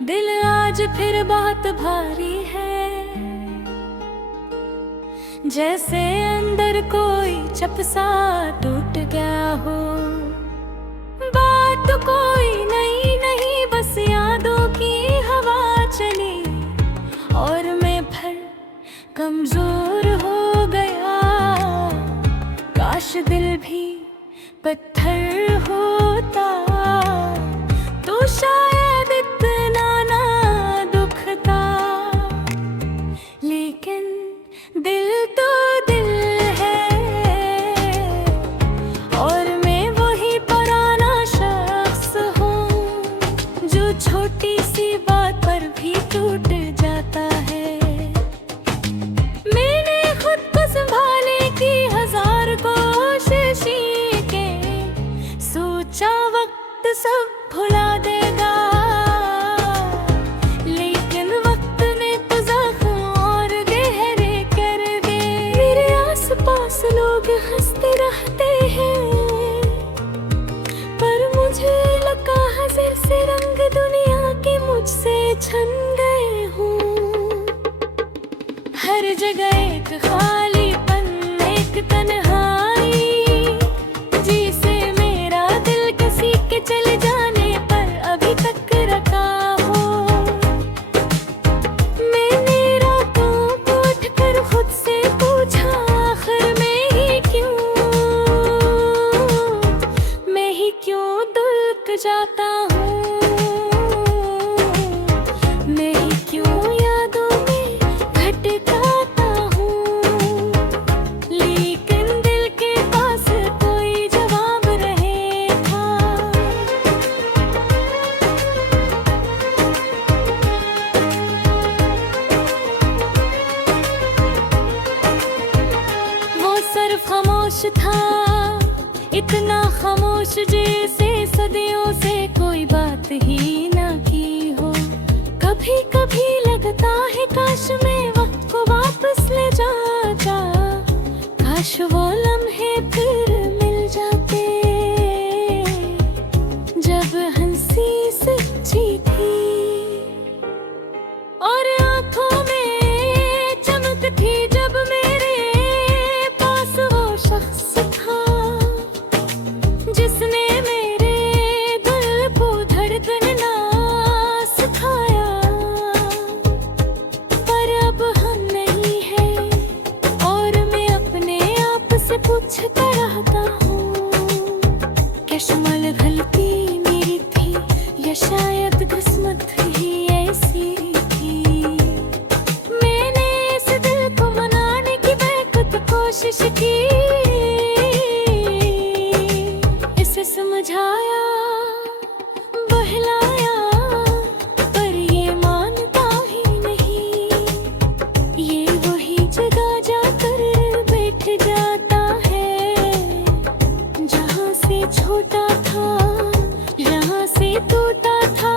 दिल आज फिर बहुत भारी है, जैसे अंदर कोई चप सा टूट गया हो। बात कोई नई नहीं, बस यादों की हवा चली और मैं फिर कमजोर हो गया। काश दिल भी पत्थर होता तो शायद इतना ना दुखता, लेकिन दिल तो दिल है और मैं वही पुराना शख्स हूँ जो छोटी सी बात पर भी टूट जाता है। मैंने खुद को संभालने की हजार कोशिश की, सोचा वक्त सब भुला देगा, लेकिन वक्त ने तो जख्म और गहरे कर दे। मेरे आस पास लोग हंसते रहते हैं, पर मुझे लगा हज़र से रंग दुनिया के मुझसे छन गए हूँ। हर जगह एक खालीपन, एक तन्हाई, जिसे मेरा दिल किसी के चले जाने पर अभी तक रखा हो। मैंने रातों को उठकर खुद से पूछा, आखिर मैं ही क्यों दुल्क जाता हूँ, मैं ही क्यों यादों में भटकाता हूँ। लेकिन दिल के पास कोई जवाब रहे था। वो सिर्फ खामोश था, इतना खामोश जैसे सदियों से कोई बात ही ना की हो। कभी कभी लगता है काश मैं वक्त को वापस ले जाता, काश वो लम्हे फिर मिल जाते जब हंसी सच्ची थी और आंखों में चमक थी। जब मेरे पास वो शख्स था जिसने मेरे दिल को धड़कना सिखाया, पर अब हम नहीं हैं और मैं अपने आप से पूछता रहता हूँ, क्या शुमाल गलती मेरी थी या शायद किस्मत ही ऐसी थी। मैंने इस दिल को मनाने की बेखुद कोशिश की, इसे समझाया बहलाया, पर ये मानता ही नहीं। ये वही जगह जाकर बैठ जाता है जहाँ से छोटा था, जहाँ से टूटा था।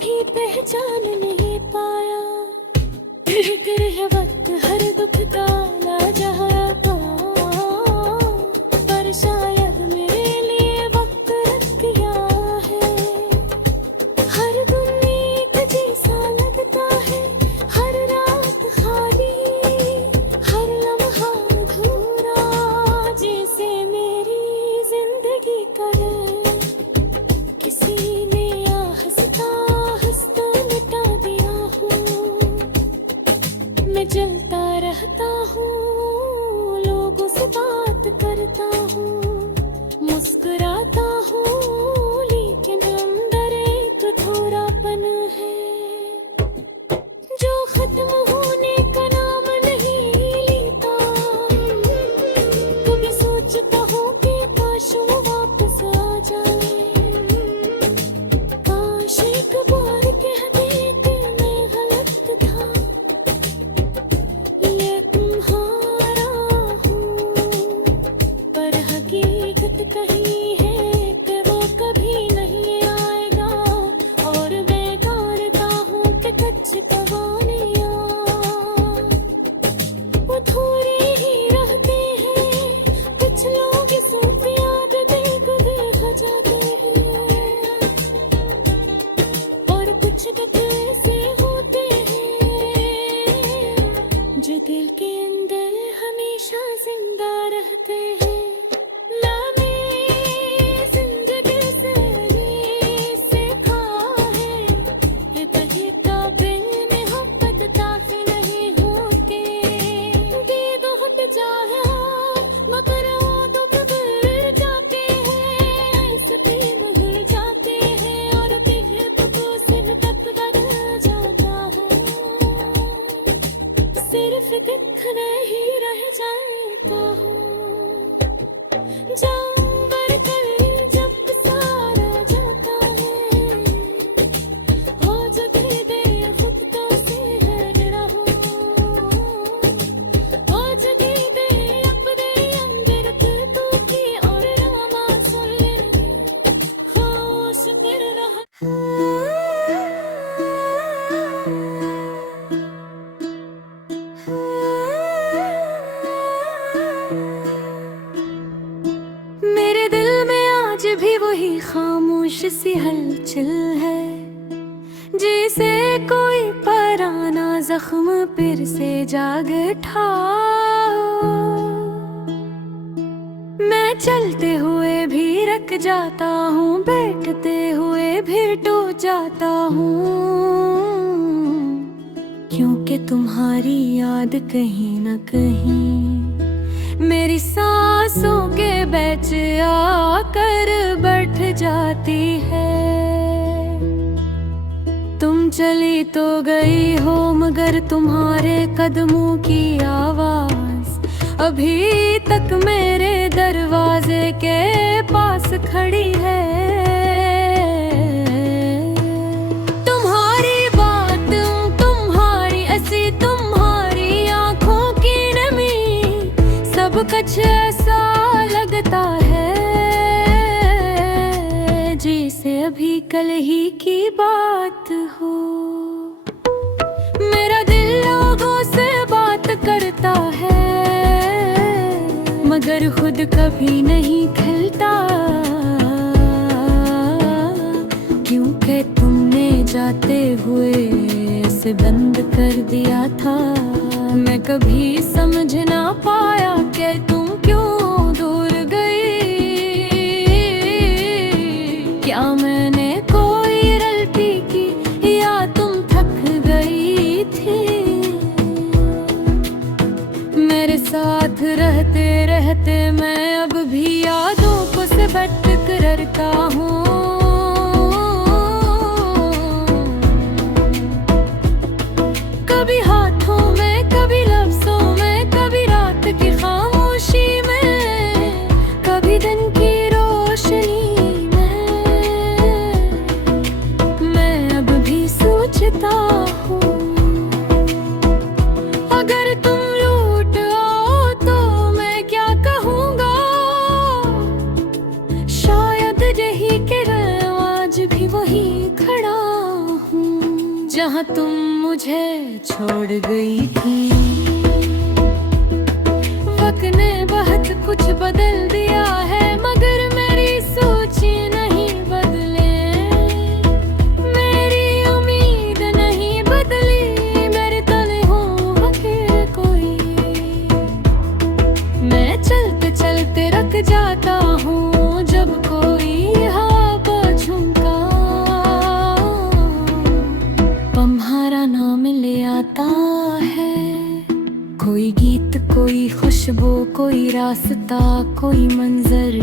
भी पहचान नहीं पाया। फिक्र है वक्त हर दुख का लाजवाब, पर शायद मेरे लिए वक्त रख गया है। हर दिन एक जैसा लगता है, हर रात खाली, हर लम्हा अधूरा, जैसे मेरी जिंदगी करे किसी ने या हंसता हंसता मिटा दिया हो। मैं जलता रहता हूँ, लोगों से बात करता हूँ, मुस्कुराता हूँ, लेकिन अंदर एक थोड़ापन है जो खत्म होने का नाम नहीं लेता। कभी सोचता हूँ कि काश वो वापस आ जाए, काश एक बार कह दे कि मैं गलत था, लेकिन हारा हूँ। पर हकीकत कही है कि वो कभी नहीं आएगा, और मैं डरता हूँ कि कुछ कहानियाँ वो थोड़े ही रहते हैं। कुछ लोग सूफ याद देख देख जाते हैं, और कुछ दुख ऐसे होते हैं जो दिल के अंदर हमेशा जिंदा रहते हैं। नामे जिंदगी से ये सीखा है, कहीं काबिल मोहब्बत काफी नहीं होते। दीद हट जाया मगर वो तो बिगड़ जाते हैं, ऐसे बिगड़ जाते हैं, और बेहद से तक बदल जाता है। सिर्फ दिखना ही रह जाता हूँ, जानवर कर जब सारा जाता है, हो जगह दे फुकतों से है डरा हो, हो जगह दे अपने अंदर तू की और रामा सुन ले, खामोश कर रहा। मेरे दिल में आज भी वही खामोश सी हलचल है, जैसे कोई पुराना जख्म फिर से जाग उठा। मैं चलते हुए भी रक जाता हूँ, बैठते हुए भी टूट जाता हूँ, क्योंकि तुम्हारी याद कहीं न कहीं मेरी सांसों के बीच आकर बैठ जाती है। तुम चली तो गई हो, मगर तुम्हारे कदमों की आवाज अभी तक मेरे दरवाजे के पास खड़ी है। तुम्हारी बात, तुम्हारी हंसी, तुम्हारी आंखों की नमी, सब कुछ ऐसा लगता है जैसे अभी कल ही की बात हो। मेरा दिल लोगों से बात करता है, मगर खुद कभी नहीं खिलता, क्योंकि तुमने जाते हुए इसे बंद कर दिया था। मैं कभी समझ ना पाया कि तुम क्यों दूर गई। क्या मैंने कोई गलती की या तुम थक गई थी? मेरे साथ रहते रहते मैं अब भी यादों को से भटक रहता हूँ। कभी हाथों में, कभी लफ्जों में, कभी रात की खामोशी में, कभी दिन की रोशनी में, मैं अब भी सोचता हूँ, अगर तुम लौट आओ तो मैं क्या कहूँगा। शायद यही कि मैं आज भी वही खड़ा हूँ। जहाँ तुम मुझे छोड़ गई थी। वक्त ने बहुत कुछ बदल दिया है, मगर मेरी सोच नहीं बदले। मेरी उम्मीद नहीं बदली, मेरे तले हो लकीर कोई। मैं चलते चलते रख जाता हूँ जब कोई हवा झुमका तुम्हारा नाम ले आता है। कोई गीत, कोई खुशबू, कोई रास्ता, कोई मंजर,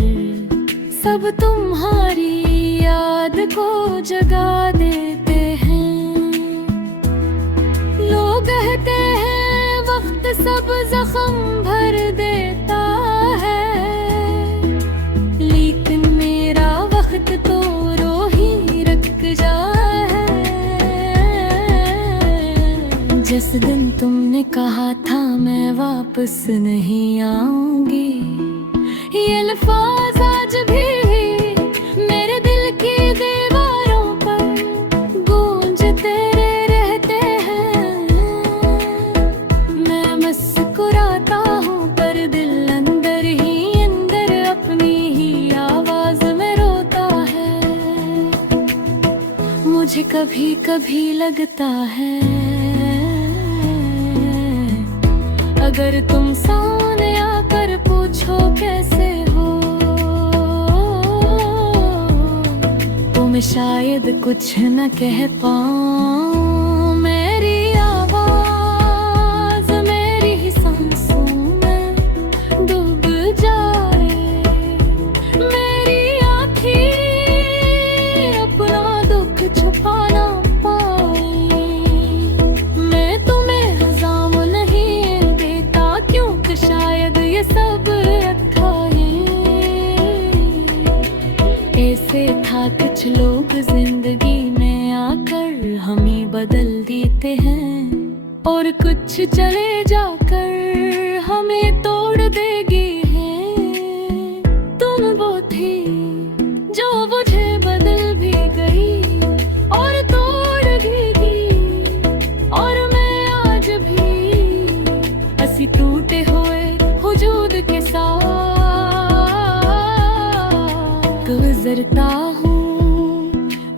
सब तुम्हारी याद को जगा देते हैं। लोग कहते हैं वक्त सब जख्म भर देता है, लेकिन मेरा वक्त तो रो ही रख जा है। जिस दिन तुमने कहा था मैं वापस नहीं आऊंगी, ये अल्फाज आज भी मेरे दिल की दीवारों पर गूंजते रहते हैं। मैं मुस्कुराता हूँ पर दिल अंदर ही अंदर अपनी ही आवाज में रोता है। मुझे कभी कभी लगता है अगर तुम सामने आकर पूछो कैसे हो, तो मैं शायद कुछ न कह पाऊं। मेरी आवाज मेरी ही सांसों में डूब जाए, मेरी आँखें अपना दुख छुपा ना पाए। मैं तुम्हें हज़ाम नहीं देता क्योंकि शायद ये सब अच्छा है। ऐसे था कुछ लोग जिंदगी में आकर हमें बदल देते हैं, और कुछ चले जाकर हमें तोड़ देगी हैं। तुम वो थी जो मुझे बदल भी गई और तोड़ देगी, और मैं आज भी हंसी टूटे हुए वजूद के साथ गुजरता हूँ।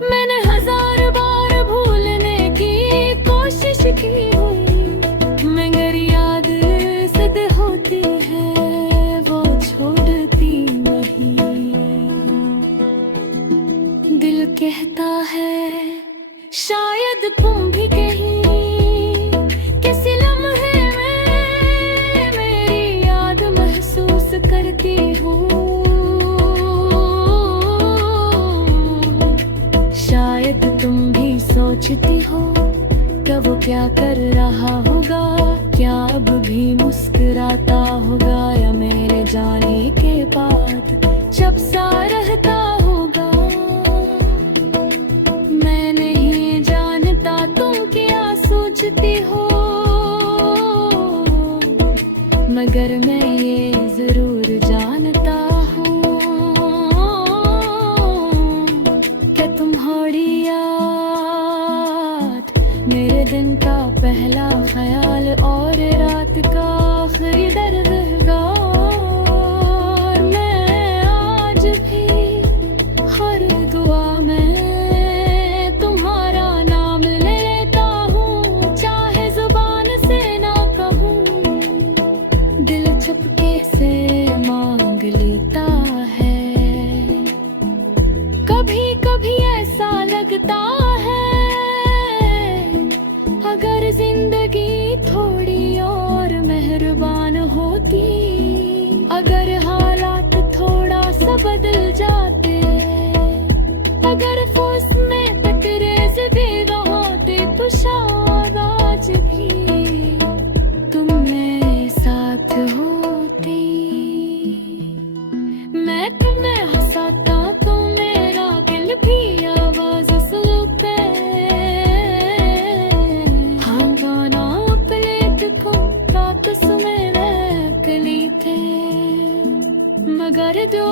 मैंने हजार बार भूलने की कोशिश की हुई, मगर याद सद होती है वो छोड़ती नहीं। दिल कहता है शायद तुम भी कहीं किसी लम्हे में मेरी याद महसूस करती हूँ। शायद तुम भी सोचती हो कब वो क्या कर रहा होगा, क्या अब भी मुस्कुराता होगा, या मेरे जाने के बाद जब सा रहता होगा। मैं नहीं जानता तुम क्या सोचती हो, मगर मैं ये जरूर जानता हूँ कि तुम्हारी याद मेरे दिन का पहला ख्याल और रात का आखिरी दरगाह। मैं आज भी हर दुआ में तुम्हारा नाम लेता हूँ, चाहे जुबान से ना कहूँ, दिल चुपके से मांग लेता है। कभी कभी ऐसा लगता है अगर जिंदगी थोड़ी और मेहरबान होती, अगर हालात थोड़ा सा बदल जाते, अगर फूस में तकरेज भी न होते, तो शायद आज भी तुम मेरे साथ होती। मैं तुम्हें हंसाता तो मेरा दिल भी आवाज सुनते, हाँ गाना प्लेट को रात सुने में कली थे, मगर जो